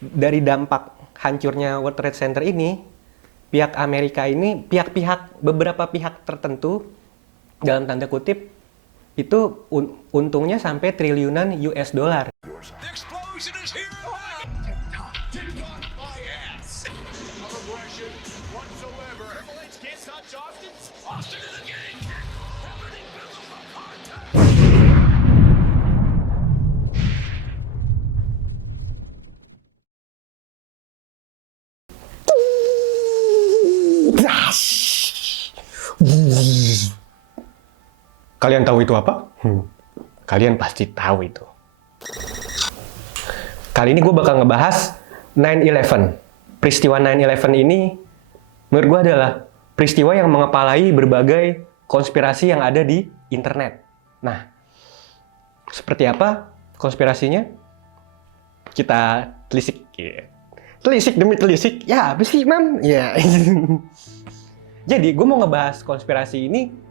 dari dampak hancurnya World Trade Center ini, pihak Amerika ini, beberapa pihak tertentu, dalam tanda kutip, itu untungnya sampai triliunan US dollar. Kalian tahu itu apa? Kalian pasti tahu itu. Kali ini gue bakal ngebahas 9/11. Peristiwa 9/11 ini menurut gue adalah peristiwa yang mengepalai berbagai konspirasi yang ada di internet. Nah, seperti apa konspirasinya? Kita telisik. Telisik demi telisik. Ya, apa sih, Mam? Ya. Jadi, gue mau ngebahas konspirasi ini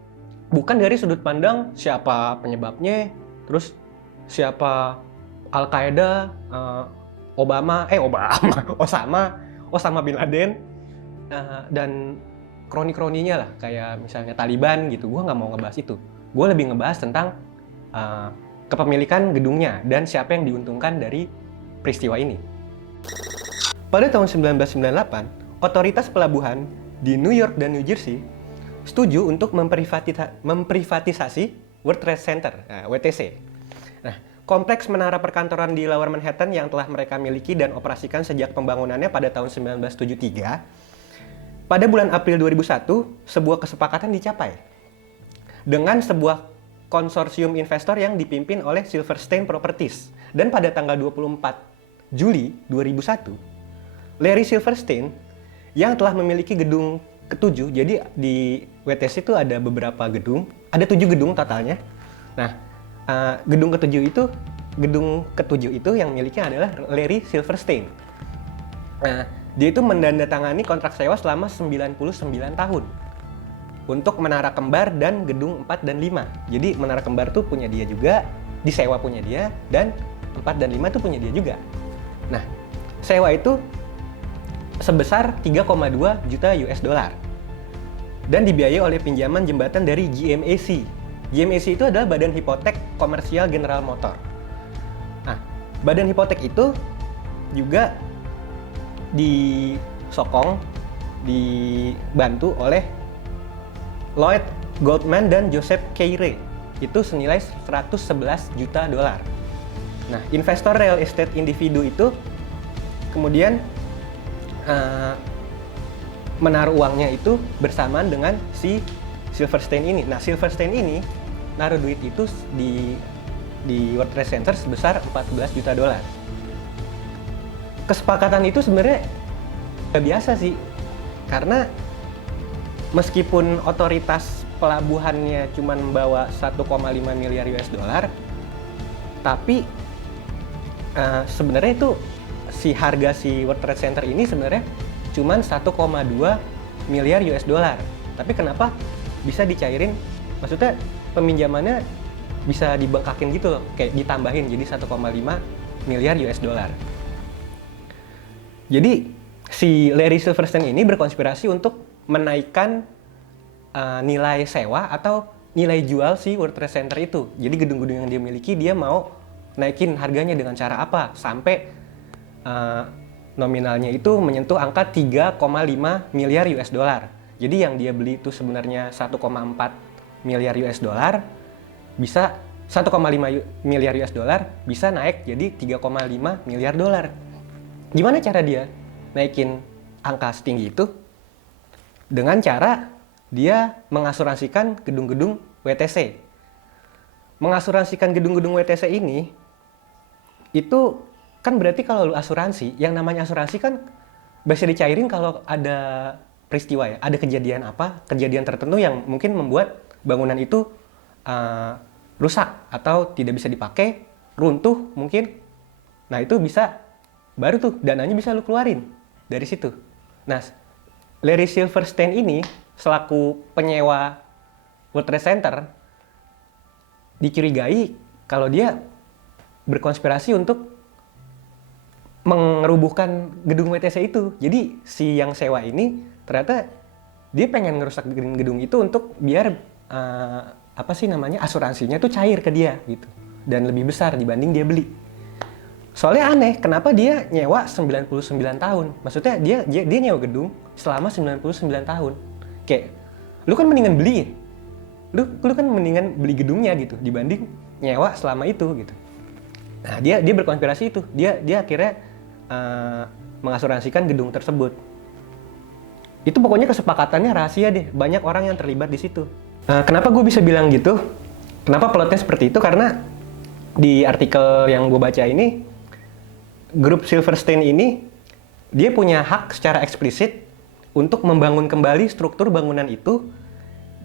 bukan dari sudut pandang siapa penyebabnya, terus siapa Al-Qaeda, Osama bin Laden, dan kroni-kroninya lah, kayak misalnya Taliban gitu. Gue nggak mau ngebahas itu. Gue lebih ngebahas tentang kepemilikan gedungnya dan siapa yang diuntungkan dari peristiwa ini. Pada tahun 1998, otoritas pelabuhan di New York dan New Jersey setuju untuk memprivatisasi World Trade Center, WTC. Nah, kompleks menara perkantoran di Lower Manhattan yang telah mereka miliki dan operasikan sejak pembangunannya pada tahun 1973, pada bulan April 2001, sebuah kesepakatan dicapai dengan sebuah konsorsium investor yang dipimpin oleh Silverstein Properties. Dan pada tanggal 24 Juli 2001, Larry Silverstein yang telah memiliki gedung ketujuh, jadi di WTC itu ada beberapa gedung, ada 7 gedung totalnya. Nah, gedung ketujuh itu yang miliknya adalah Larry Silverstein. Nah, dia itu mendandatangani kontrak sewa selama 99 tahun untuk menara kembar dan gedung 4 dan 5. Jadi menara kembar tuh punya dia juga, disewa punya dia, dan 4 dan 5 tuh punya dia juga. Nah, sewa itu sebesar 3,2 juta US dollar dan dibiayai oleh pinjaman jembatan dari GMAC. GMAC itu adalah Badan Hipotek Komersial General Motor. Nah, badan hipotek itu juga dibantu oleh Lloyd Goldman dan Joseph Kayre. Itu senilai 111 juta dolar. Nah, investor real estate individu itu kemudian menaruh uangnya itu bersamaan dengan si Silverstein ini. Nah, Silverstein ini naruh duit itu di World Trade Center sebesar 14 juta dolar. Kesepakatan itu sebenarnya nggak biasa sih, karena meskipun otoritas pelabuhannya cuma membawa 1,5 miliar US dollar, tapi sebenarnya itu harga si World Trade Center ini sebenarnya cuma 1,2 miliar US dollar. Tapi kenapa bisa dicairin? Maksudnya peminjamannya bisa dibengkakin gitu loh, kayak ditambahin jadi 1,5 miliar US dollar. Jadi si Larry Silverstein ini berkonspirasi untuk menaikkan nilai sewa atau nilai jual si World Trade Center itu. Jadi gedung-gedung yang dia miliki dia mau naikin harganya dengan cara apa sampai nominalnya itu menyentuh angka 3,5 miliar US dollar. Jadi yang dia beli itu sebenarnya 1,4 miliar US dollar, bisa 1,5 miliar US dollar bisa naik jadi 3,5 miliar dolar. Gimana cara dia naikin angka setinggi itu? Dengan cara dia mengasuransikan gedung-gedung WTC. Mengasuransikan gedung-gedung WTC ini itu kan berarti kalau lu asuransi, yang namanya asuransi kan bisa dicairin kalau ada peristiwa ya, ada kejadian tertentu yang mungkin membuat bangunan itu rusak atau tidak bisa dipakai, runtuh mungkin. Nah, itu bisa, baru tuh dananya bisa lu keluarin dari situ. Nah, Larry Silverstein ini selaku penyewa World Trade Center dicurigai kalau dia berkonspirasi untuk mengerubuhkan gedung WTC itu. Jadi si yang sewa ini ternyata dia pengen ngerusak gedung itu untuk biar asuransinya tuh cair ke dia gitu. Dan lebih besar dibanding dia beli. Soalnya aneh, kenapa dia nyewa 99 tahun? Maksudnya dia nyewa gedung selama 99 tahun. Kayak lu kan mendingan beli. Lu kan mendingan beli gedungnya gitu dibanding nyewa selama itu gitu. Nah, dia berkonspirasi itu. Dia akhirnya mengasuransikan gedung tersebut. Itu pokoknya kesepakatannya rahasia deh. Banyak orang yang terlibat di situ. Kenapa gue bisa bilang gitu? Kenapa plotnya seperti itu? Karena di artikel yang gue baca ini, grup Silverstein ini dia punya hak secara eksplisit untuk membangun kembali struktur bangunan itu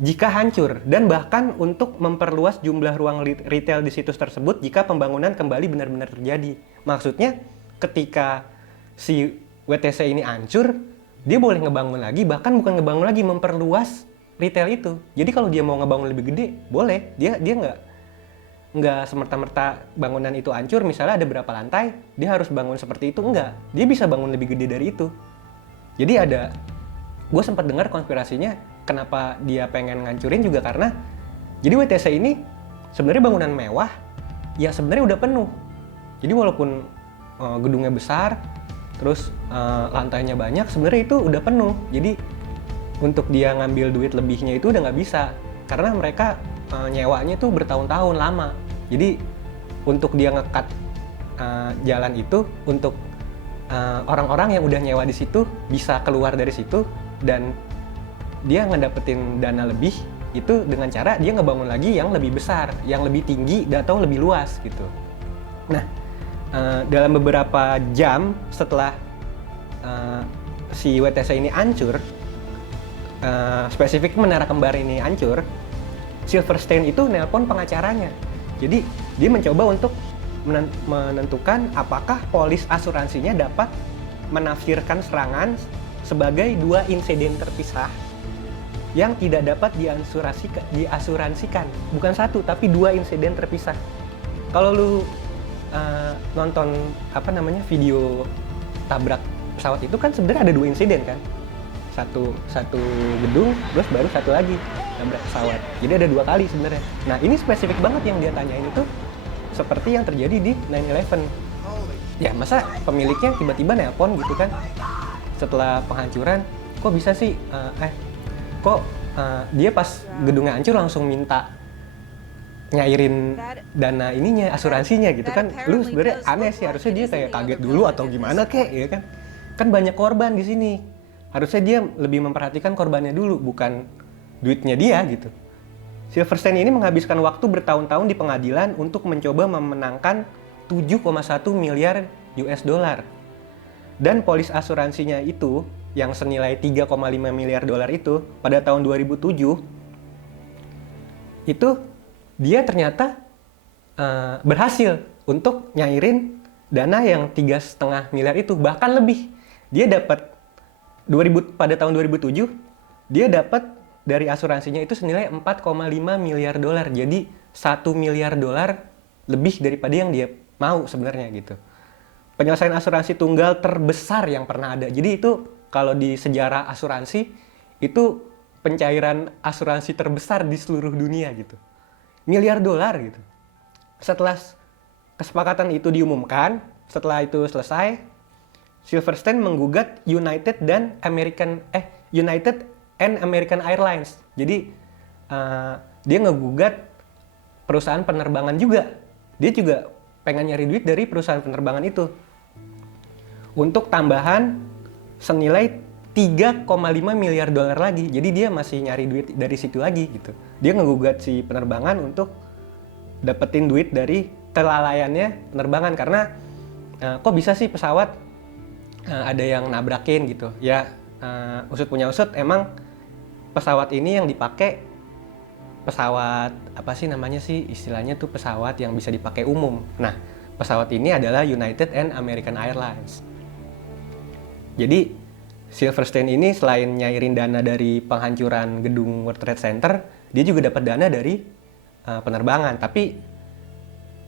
jika hancur, dan bahkan untuk memperluas jumlah ruang retail di situs tersebut jika pembangunan kembali benar-benar terjadi. Maksudnya ketika si WTC ini hancur, dia boleh ngebangun lagi, bahkan bukan ngebangun lagi, memperluas retail itu. Jadi kalau dia mau ngebangun lebih gede, boleh. Dia nggak semerta-merta bangunan itu hancur, misalnya ada berapa lantai, dia harus bangun seperti itu, enggak. Dia bisa bangun lebih gede dari itu. Jadi gue sempat dengar konspirasinya, kenapa dia pengen ngancurin juga karena, jadi WTC ini sebenarnya bangunan mewah, yang sebenarnya udah penuh. Jadi walaupun gedungnya besar, terus lantainya banyak, sebenarnya itu udah penuh. Jadi untuk dia ngambil duit lebihnya itu udah nggak bisa, karena mereka nyewanya itu bertahun-tahun lama. Jadi untuk dia ngekat jalan itu, untuk orang-orang yang udah nyewa di situ bisa keluar dari situ dan dia ngedapetin dana lebih itu dengan cara dia ngebangun lagi yang lebih besar, yang lebih tinggi atau lebih luas gitu. Nah, dalam beberapa jam setelah si WTC ini hancur, spesifik Menara Kembar ini hancur, Silverstein itu nelpon pengacaranya. Jadi dia mencoba untuk menentukan apakah polis asuransinya dapat menafsirkan serangan sebagai dua insiden terpisah yang tidak dapat diasuransikan. Bukan satu, tapi dua insiden terpisah. Kalau lu nonton video tabrak pesawat itu kan sebenarnya ada dua insiden kan. Satu gedung, terus baru satu lagi nabrak pesawat. Jadi ada dua kali sebenarnya. Nah, ini spesifik banget yang dia tanyain itu seperti yang terjadi di 9/11. Ya, masa pemiliknya tiba-tiba nelpon gitu kan setelah penghancuran, kok bisa sih dia pas gedungnya hancur langsung minta nyairin dana ininya, asuransinya gitu kan. Lu sebenarnya aneh sih, harusnya dia kayak kaget dulu atau gimana kek ya kan. Kan banyak korban di sini. Harusnya dia lebih memperhatikan korbannya dulu, bukan duitnya dia gitu. Silverstein ini menghabiskan waktu bertahun-tahun di pengadilan untuk mencoba memenangkan 7,1 miliar US dollar. Dan polis asuransinya itu yang senilai 3,5 miliar dolar itu pada tahun 2007 itu dia ternyata berhasil untuk nyairin dana yang 3,5 miliar itu, bahkan lebih. Dia dapat pada tahun 2007 dia dapat dari asuransinya itu senilai 4,5 miliar dolar. Jadi 1 miliar dolar lebih daripada yang dia mau sebenarnya gitu. Penyelesaian asuransi tunggal terbesar yang pernah ada. Jadi itu kalau di sejarah asuransi itu pencairan asuransi terbesar di seluruh dunia gitu. Miliar dolar gitu. Setelah kesepakatan itu diumumkan, setelah itu selesai, Silverstein menggugat United and American Airlines. Jadi dia ngegugat perusahaan penerbangan juga. Dia juga pengen nyari duit dari perusahaan penerbangan itu untuk tambahan senilai 3,5 miliar dolar lagi. Jadi dia masih nyari duit dari situ lagi gitu. Dia ngegugat si penerbangan untuk dapetin duit dari kelalaiannya penerbangan, karena kok bisa sih pesawat ada yang nabrakin gitu ya. Usut punya usut, emang pesawat ini yang dipakai pesawat istilahnya tuh pesawat yang bisa dipakai umum. Nah, pesawat ini adalah United and American Airlines. Jadi Silverstein ini selain nyairin dana dari penghancuran gedung World Trade Center, dia juga dapat dana dari penerbangan. Tapi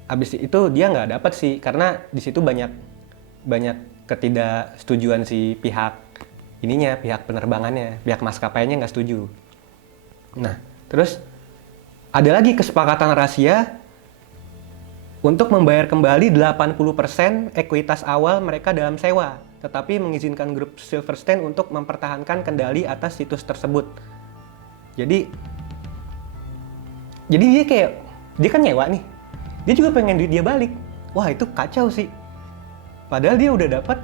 abis itu dia nggak dapat sih, karena di situ banyak ketidaksetujuan si pihak ininya, pihak penerbangannya, pihak maskapainya nggak setuju. Nah, terus ada lagi kesepakatan rahasia untuk membayar kembali 80% ekuitas awal mereka dalam sewa, tetapi mengizinkan grup Silverstein untuk mempertahankan kendali atas situs tersebut. Jadi dia kan nyewa nih, dia juga pengen duit dia balik. Wah, itu kacau sih. Padahal dia udah dapat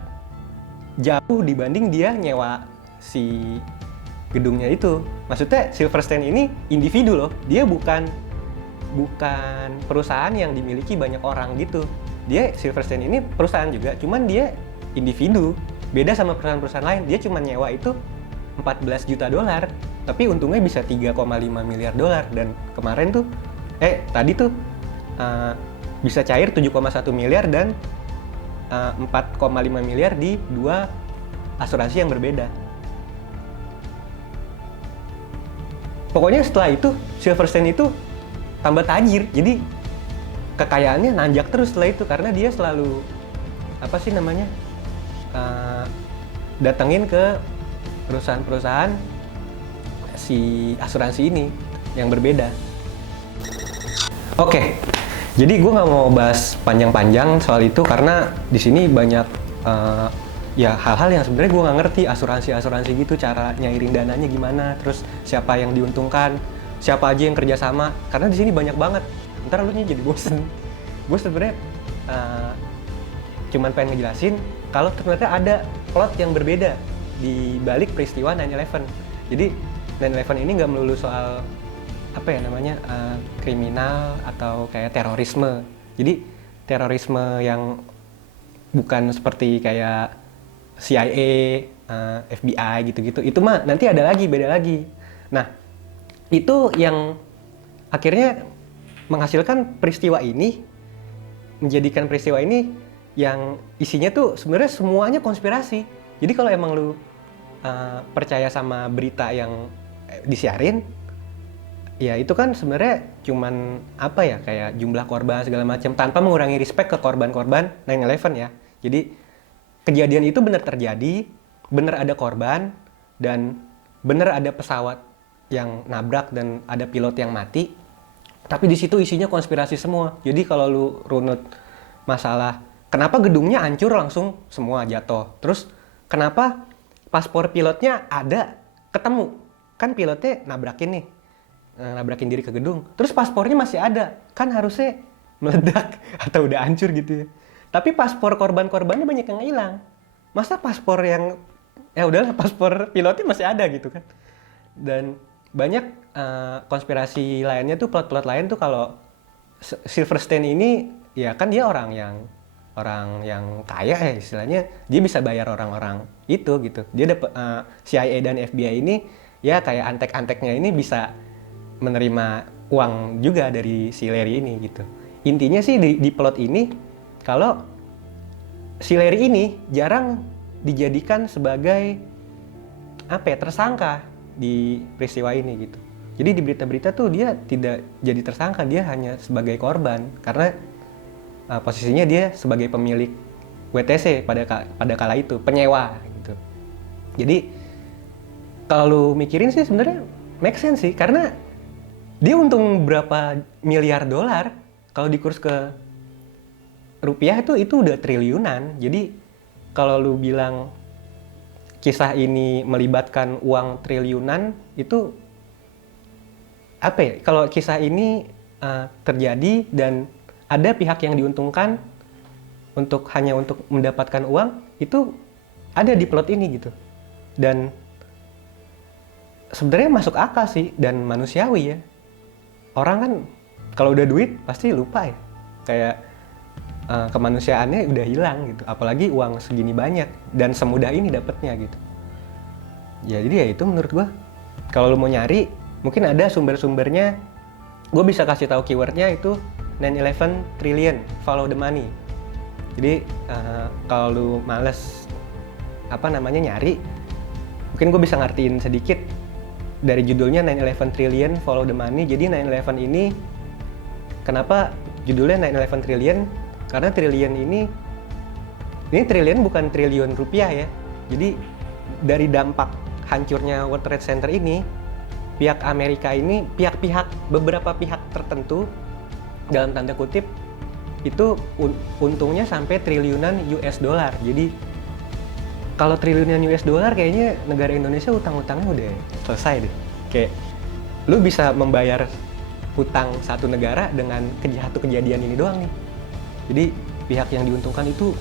jauh dibanding dia nyewa si gedungnya itu. Maksudnya Silverstein ini individu loh, dia bukan perusahaan yang dimiliki banyak orang gitu. Dia Silverstein ini perusahaan juga, cuman dia individu. Beda sama perusahaan-perusahaan lain, dia cuma nyewa itu 14 juta dolar, tapi untungnya bisa 3,5 miliar dolar. Dan kemarin tuh, tadi tuh bisa cair 7,1 miliar dan 4,5 miliar di 2 asuransi yang berbeda. Pokoknya setelah itu Silverstein itu tambah tajir, jadi kekayaannya nanjak terus setelah itu karena dia selalu datengin ke perusahaan-perusahaan si asuransi ini yang berbeda. Oke. Jadi gue nggak mau bahas panjang-panjang soal itu karena di sini banyak hal-hal yang sebenarnya gue nggak ngerti, asuransi gitu, cara nyairin dananya gimana, terus siapa yang diuntungkan, siapa aja yang kerjasama, karena di sini banyak banget. Ntar lu jadi bosen. Gue sebenarnya cuman pengen ngejelasin kalau ternyata ada plot yang berbeda di balik peristiwa 9/11. Jadi 9/11 ini nggak melulu soal kriminal atau kayak terorisme. Jadi terorisme yang bukan seperti kayak CIA, FBI gitu-gitu. Itu mah nanti beda lagi. Nah, itu yang akhirnya menghasilkan peristiwa ini, menjadikan peristiwa ini yang isinya tuh sebenarnya semuanya konspirasi. Jadi kalau emang lu percaya sama berita yang disiarin, ya itu kan sebenarnya cuman kayak jumlah korban segala macam tanpa mengurangi respect ke korban-korban 9/11 ya. Jadi kejadian itu benar terjadi, benar ada korban, dan benar ada pesawat yang nabrak dan ada pilot yang mati. Tapi di situ isinya konspirasi semua. Jadi kalau lu runut masalah kenapa gedungnya hancur langsung semua jatuh, terus kenapa paspor pilotnya ketemu, kan pilotnya nabrakin diri ke gedung, terus paspornya masih ada, kan harusnya meledak atau udah hancur gitu ya. Tapi paspor korban-korbannya banyak yang hilang. Masa paspor yang paspor pilotnya masih ada gitu kan. Dan banyak konspirasi lainnya tuh, plot-plot lain tuh kalau Silverstein ini ya kan dia orang yang kaya ya istilahnya, dia bisa bayar orang-orang itu gitu. Dia dapat CIA dan FBI ini ya kayak antek-anteknya ini bisa menerima uang juga dari si Larry ini gitu. Intinya sih di plot ini kalau si Larry ini jarang dijadikan sebagai tersangka di peristiwa ini gitu. Jadi di berita-berita tuh dia tidak jadi tersangka, dia hanya sebagai korban karena posisinya dia sebagai pemilik WTC pada kala itu, penyewa gitu. Jadi kalau lu mikirin sih sebenarnya make sense sih, karena dia untung berapa miliar dolar, kalau dikurs ke rupiah itu udah triliunan. Jadi kalau lu bilang kisah ini melibatkan uang triliunan, itu kalau kisah ini terjadi dan ada pihak yang diuntungkan hanya untuk mendapatkan uang, itu ada di plot ini gitu. Dan sebenarnya masuk akal sih dan manusiawi ya. Orang kan kalau udah duit pasti lupa ya, kayak kemanusiaannya udah hilang gitu, apalagi uang segini banyak dan semudah ini dapetnya gitu. Ya jadi ya itu menurut gua, kalau lu mau nyari mungkin ada sumber-sumbernya. Gue bisa kasih tahu keywordnya itu 9/11 trillion, follow the money. Jadi kalau lu males nyari, mungkin gue bisa ngertiin sedikit. Dari judulnya 9/11 trillion, follow the money. Jadi 9/11 ini kenapa judulnya 9/11 trillion? Karena trillion ini Ini triliun bukan triliun rupiah ya. Jadi dari dampak hancurnya World Trade Center ini, pihak Amerika ini, beberapa pihak tertentu dalam tanda kutip itu untungnya sampai triliunan US dollar. Jadi kalau triliunan US dollar kayaknya negara Indonesia utang-utangnya udah selesai deh. Kayak lu bisa membayar hutang satu negara dengan satu kejadian ini doang nih. Jadi pihak yang diuntungkan itu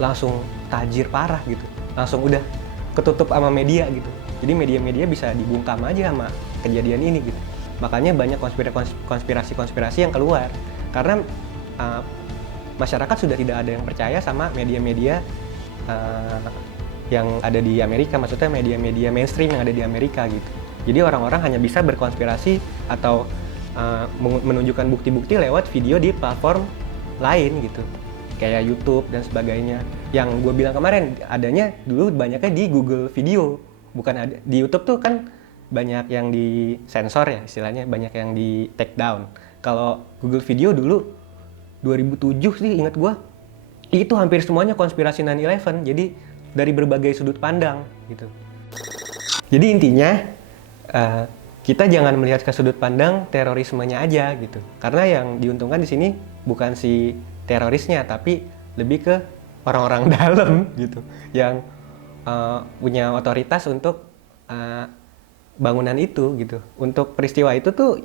langsung tajir parah gitu. Langsung udah ketutup sama media gitu. Jadi media-media bisa dibungkam aja sama kejadian ini gitu. Makanya banyak konspirasi-konspirasi yang keluar. Karena masyarakat sudah tidak ada yang percaya sama media-media yang ada di Amerika, maksudnya media-media mainstream yang ada di Amerika gitu. Jadi orang-orang hanya bisa berkonspirasi atau menunjukkan bukti-bukti lewat video di platform lain gitu, kayak YouTube dan sebagainya. Yang gue bilang kemarin, adanya dulu banyaknya di Google Video, bukan ada di YouTube tuh kan banyak yang disensor ya istilahnya, banyak yang di take down. Kalau Google Video dulu 2007 sih ingat gue, itu hampir semuanya konspirasi 9/11, jadi dari berbagai sudut pandang gitu. Jadi intinya kita jangan melihat ke sudut pandang terorismenya aja gitu, karena yang diuntungkan di sini bukan si terorisnya, tapi lebih ke orang-orang dalam gitu, yang punya otoritas untuk bangunan itu gitu. Untuk peristiwa itu tuh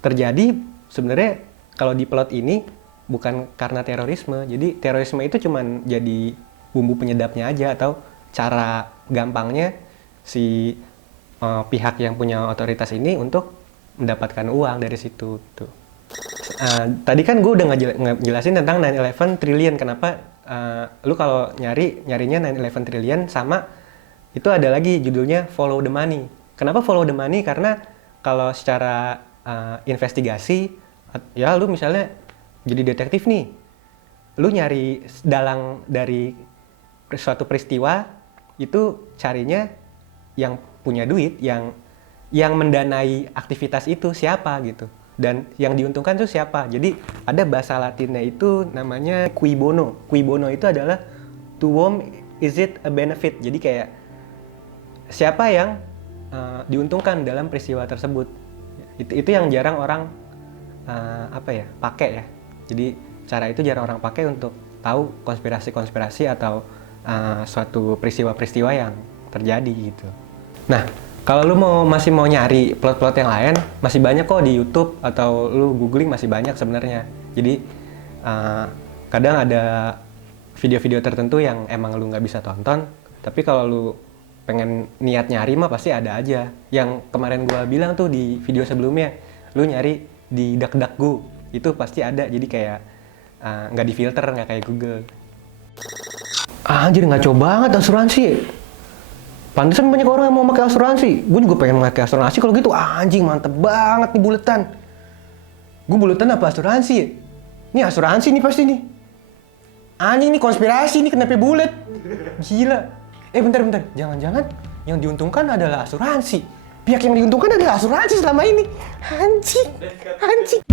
terjadi sebenarnya kalau di plot ini bukan karena terorisme. Jadi terorisme itu cuman jadi bumbu penyedapnya aja, atau cara gampangnya si pihak yang punya otoritas ini untuk mendapatkan uang dari situ tuh. Tadi kan gue udah ngejelasin tentang 9/11 trillion. Kenapa lu kalau nyarinya 9/11 trillion, sama itu ada lagi judulnya Follow the Money. Kenapa Follow the Money? Karena kalau secara investigasi, ya lu misalnya jadi detektif nih, lu nyari dalang dari suatu peristiwa itu, carinya yang punya duit, yang mendanai aktivitas itu siapa gitu, dan yang diuntungkan itu siapa. Jadi ada bahasa Latinnya itu namanya cui bono. Cui bono itu adalah to whom is it a benefit. Jadi kayak siapa yang diuntungkan dalam peristiwa tersebut. Itu yang jarang orang pakai ya. Jadi cara itu jarang orang pakai untuk tahu konspirasi-konspirasi atau suatu peristiwa-peristiwa yang terjadi gitu. Nah, kalau lu masih mau nyari plot-plot yang lain, masih banyak kok di YouTube, atau lu googling masih banyak sebenarnya. Jadi kadang ada video-video tertentu yang emang lu nggak bisa tonton, tapi kalau lu pengen niat nyari mah pasti ada aja. Yang kemarin gua bilang tuh di video sebelumnya, lu nyari di DuckDuckGo, itu pasti ada. Jadi kayak nggak difilter, nggak kayak Google. Anjir, ngaco banget asuransi. Pantesan banyak orang yang mau pakai asuransi. Gue juga pengen pakai asuransi kalau gitu. Anjing, mantep banget nih buletan. Gue buletan apa asuransi? Ini asuransi nih pasti nih. Anjing, nih konspirasi nih, kenapa bulet? Gila. Bentar. Jangan-jangan yang diuntungkan adalah asuransi. Pihak yang diuntungkan adalah asuransi selama ini. Anjing.